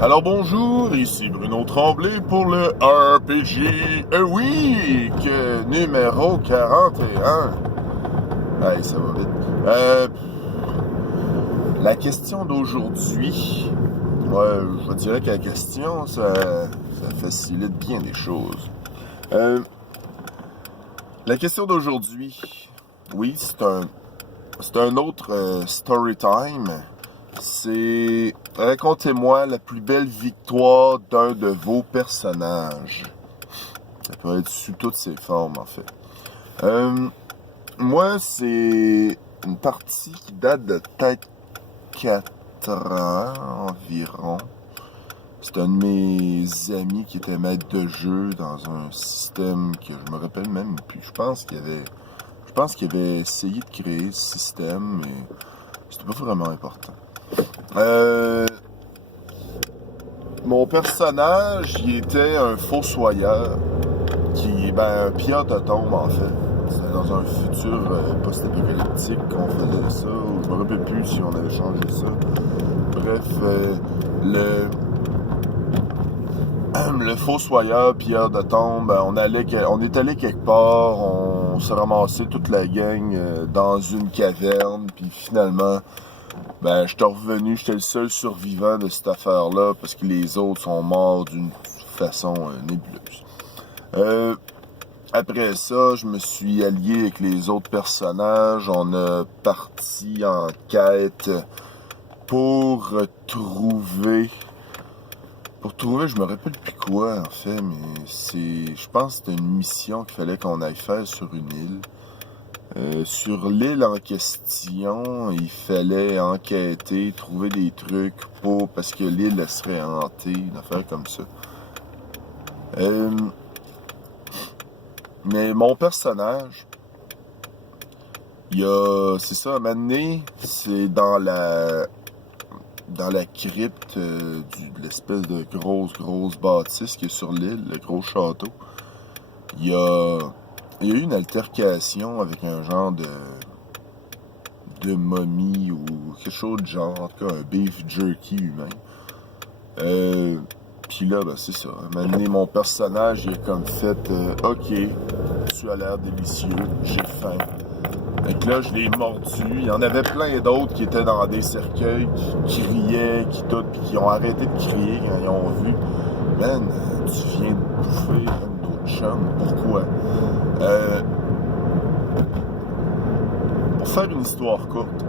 Alors bonjour, ici Bruno Tremblay pour le RPG Week numéro 41. Hey, ça va vite. La question d'aujourd'hui, je dirais que la question, ça facilite bien les choses. La question d'aujourd'hui, oui, c'est un autre story time. C'est racontez-moi la plus belle victoire d'un de vos personnages. Ça peut être sous toutes ses formes, en fait. Moi, c'est une partie qui date de peut-être 4 ans environ. C'est un de mes amis qui était maître de jeu dans un système que je me rappelle même plus. Je pense qu'il avait essayé de créer ce système, mais c'était pas vraiment important. Mon personnage, il était un fossoyeur, un pilleur de tombe en fait. C'était dans un futur post-apocalyptique qu'on faisait ça, ou je me rappelle plus si on avait changé ça. Bref, le fossoyeur, pilleur de tombe, on est allé quelque part, on s'est ramassé toute la gang dans une caverne, puis finalement, j'étais revenu, j'étais le seul survivant de cette affaire-là, parce que les autres sont morts d'une façon nébuleuse. Après ça, je me suis allié avec les autres personnages, on a parti en quête pour trouver, je me rappelle plus quoi en fait, mais je pense que c'était une mission qu'il fallait qu'on aille faire sur une île. Sur l'île en question, il fallait enquêter, trouver des trucs parce que l'île elle serait hantée, une affaire comme ça. Mais mon personnage, c'est ça, à un moment donné, c'est dans la crypte de l'espèce de grosse bâtisse qui est sur l'île, le gros château. Il y a eu une altercation avec un genre de momie ou quelque chose de genre, en tout cas un beef jerky humain. Puis là, c'est ça. À un moment donné, mon personnage, il a comme fait ok, tu as l'air délicieux, j'ai faim. Fait que là, je l'ai mordu. Il y en avait plein d'autres qui étaient dans des cercueils, qui criaient, puis qui ont arrêté de crier quand ils ont vu. Man, tu viens de bouffer un de nos chums, pourquoi? Pour faire une histoire courte,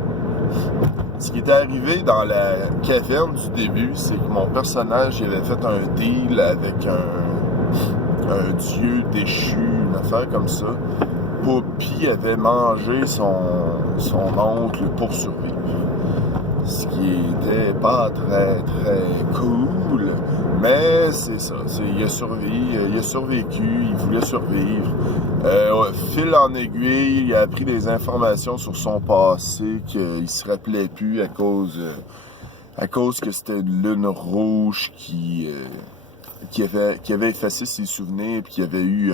ce qui était arrivé dans la caverne du début, c'est que mon personnage il avait fait un deal avec un dieu déchu, une affaire comme ça. Poppy avait mangé son oncle pour survivre. Ce qui était pas très cool, mais c'est ça. Il a survécu, il voulait survivre. Fil en aiguille, il a appris des informations sur son passé qu'il se rappelait plus à cause que c'était une lune rouge qui avait effacé ses souvenirs puis qui avait eu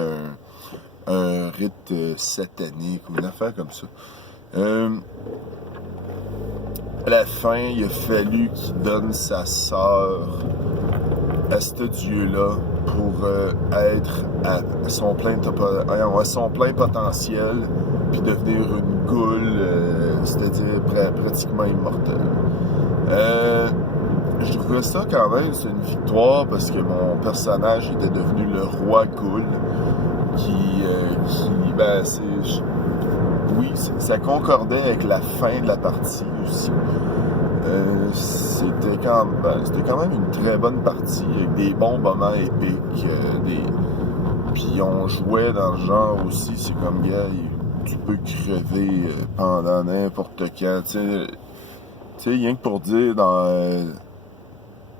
un rite satanique ou une affaire comme ça. À la fin, il a fallu qu'il donne sa sœur à ce dieu-là pour être à son plein potentiel puis devenir une goule, c'est-à-dire pratiquement immortelle. Je trouvais ça quand même, c'est une victoire parce que mon personnage était devenu le roi goule ça concordait avec la fin de la partie aussi. C'était quand même une très bonne partie avec des bons moments épiques. Puis on jouait dans le genre aussi, c'est comme gars, tu peux crever pendant n'importe quand. Tu sais, rien que pour dire,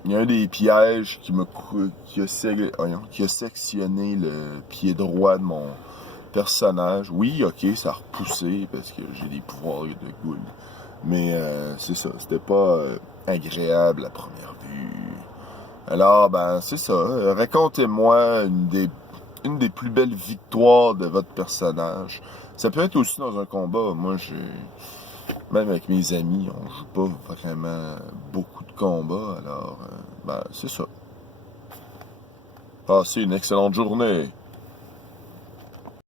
il y a un des pièges qui a sectionné le pied droit de mon personnage. Oui, ok, ça a repoussé parce que j'ai des pouvoirs de goule. Mais c'est ça, c'était pas agréable à première vue. Alors, c'est ça. Racontez-moi une des plus belles victoires de votre personnage. Ça peut être aussi dans un combat. Moi, même avec mes amis, on joue pas vraiment beaucoup de combats. Alors, ben, c'est ça. Passez une excellente journée.